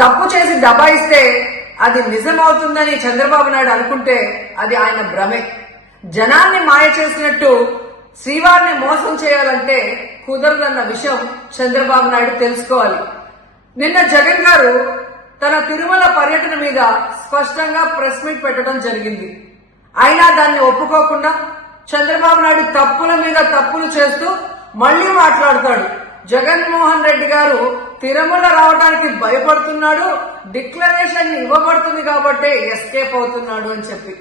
తప్పు చేసి దబాయిస్తే అది నిజమవుతుందని చంద్రబాబు నాయుడు అనుకుంటే అది ఆయన భ్రమే. జనాన్ని మాయ చేసినట్టు శ్రీవారిని మోసం చేయాలంటే కుదరదన్న విషయం చంద్రబాబు నాయుడు తెలుసుకోవాలి. నిన్న జగన్ గారు తన తిరుమల పర్యటన మీద స్పష్టంగా ప్రెస్ మీట్ పెట్టడం జరిగింది. అయినా దాన్ని ఒప్పుకోకుండా చంద్రబాబు నాయుడు తప్పుల మీద తప్పులు చేస్తూ మళ్లీ మాట్లాడతాడు. జగన్మోహన్ రెడ్డి గారు తిరుమల రావడానికి భయపడుతున్నాడు, డిక్లరేషన్ ఇవ్వబడుతుంది కాబట్టి ఎస్కేప్ అవుతున్నాడు అని చెప్పి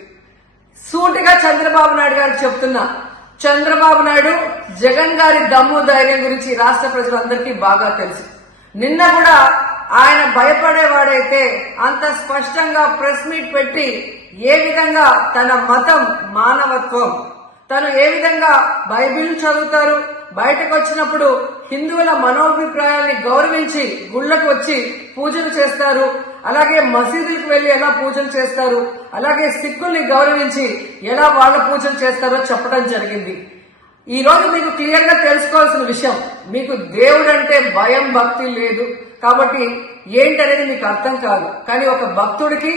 సూటిగా చంద్రబాబు నాయుడు గారికి చెప్తున్నా. చంద్రబాబు నాయుడు జగన్ గారి దమ్ము ధైర్యం గురించి రాష్ట్ర ప్రజలందరికీ బాగా తెలుసు. నిన్న కూడా ఆయన భయపడేవాడైతే అంత స్పష్టంగా ప్రెస్ మీట్ పెట్టి ఏ విధంగా తన మతం మానవత్వం, తను ఏ విధంగా బైబిల్ చదువుతారు, బయటకు వచ్చినప్పుడు హిందువుల మనోభిప్రాయాల్ని గౌరవించి గుళ్లకు వచ్చి పూజలు చేస్తారు, అలాగే మసీదులకు వెళ్లి ఎలా పూజలు చేస్తారు, అలాగే సిక్కుల్ని గౌరవించి ఎలా వాళ్ళ పూజలు చేస్తారో చెప్పడం జరిగింది. ఈ రోజు మీకు క్లియర్ గా తెలుసుకోవాల్సిన విషయం, మీకు దేవుడు అంటే భయం భక్తి లేదు కాబట్టి ఏంటనేది మీకు అర్థం కాదు. కానీ ఒక భక్తుడికి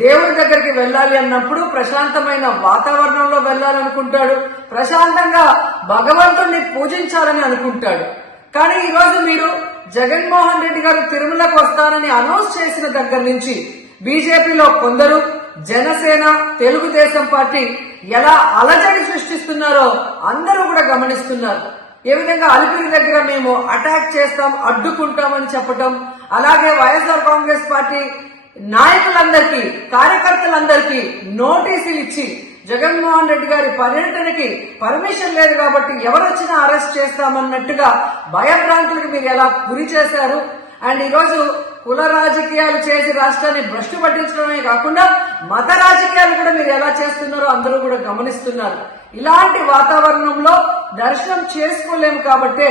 దేవుడి దగ్గరికి వెళ్ళాలి అన్నప్పుడు ప్రశాంతమైన వాతావరణంలో వెళ్ళాలనుకుంటాడు, ప్రశాంతంగా భగవంతుణ్ణి పూజించాలని అనుకుంటాడు. కానీ ఈ రోజు మీరు జగన్మోహన్ రెడ్డి గారు తిరుమలకు వస్తారని అనౌన్స్ చేసిన దగ్గర నుంచి బీజేపీలో కొందరు, జనసేన, తెలుగుదేశం పార్టీ ఎలా అలజడి సృష్టిస్తున్నారో అందరూ కూడా గమనిస్తున్నారు. ఏ విధంగా అలిపిరి దగ్గర మేము అటాక్ చేస్తాం, అడ్డుకుంటామని చెప్పటం, అలాగే వైఎస్ఆర్ కాంగ్రెస్ పార్టీ నాయకులందరికీ, కార్యకర్తలందరికీ నోటీసులు ఇచ్చి జగన్మోహన్ రెడ్డి గారి పర్యటనకి పర్మిషన్ లేదు కాబట్టి ఎవరొచ్చినా అరెస్ట్ చేస్తామన్నట్టుగా భయభ్రాంతులకు మీరు ఎలా గురి చేశారు. అండ్ ఈరోజు కుల రాజకీయాలు చేసి రాష్ట్రాన్ని భ్రష్టు పట్టించడమే కాకుండా మత రాజకీయాలు కూడా మీరు ఎలా చేస్తున్నారో అందరూ కూడా గమనిస్తున్నారు. ఇలాంటి వాతావరణంలో దర్శనం చేసుకోలేము కాబట్టే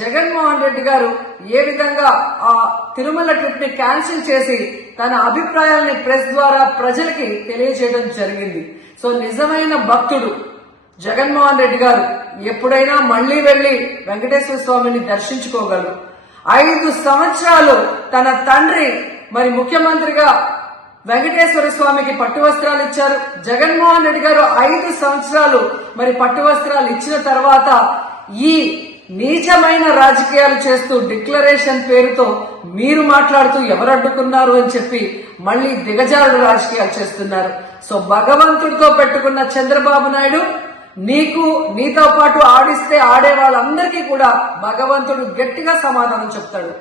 జగన్మోహన్ రెడ్డి గారు ఏ విధంగా ఆ తిరుమల ట్రిప్ ని క్యాన్సిల్ చేసి తన అభిప్రాయాల్ని ప్రెస్ ద్వారా ప్రజలకి తెలియజేయడం జరిగింది. సో నిజమైన భక్తుడు జగన్మోహన్ రెడ్డి గారు ఎప్పుడైనా మళ్లీ వెళ్లి వెంకటేశ్వర స్వామిని దర్శించుకోగలరు. 5 సంవత్సరాలు తన తండ్రి మరి ముఖ్యమంత్రిగా వెంకటేశ్వర స్వామికి పట్టు వస్త్రాలు ఇచ్చారు. జగన్మోహన్ రెడ్డి గారు 5 సంవత్సరాలు మరి పట్టు వస్త్రాలు ఇచ్చిన తర్వాత ఈ నీచమైన రాజకీయాలు చేస్తూ డిక్లరేషన్ పేరుతో మీరు మాట్లాడుతూ ఎవరు అడ్డుకున్నారు అని చెప్పి మళ్లీ దిగజారుడు రాజకీయాలు చేస్తున్నారు. సో భగవంతుడితో పెట్టుకున్న చంద్రబాబు నాయుడు నీతో పాటు ఆడిస్తే ఆడే వాళ్ళందరికీ కూడా భగవంతుడు గట్టిగా సమాధానం చెప్తాడు.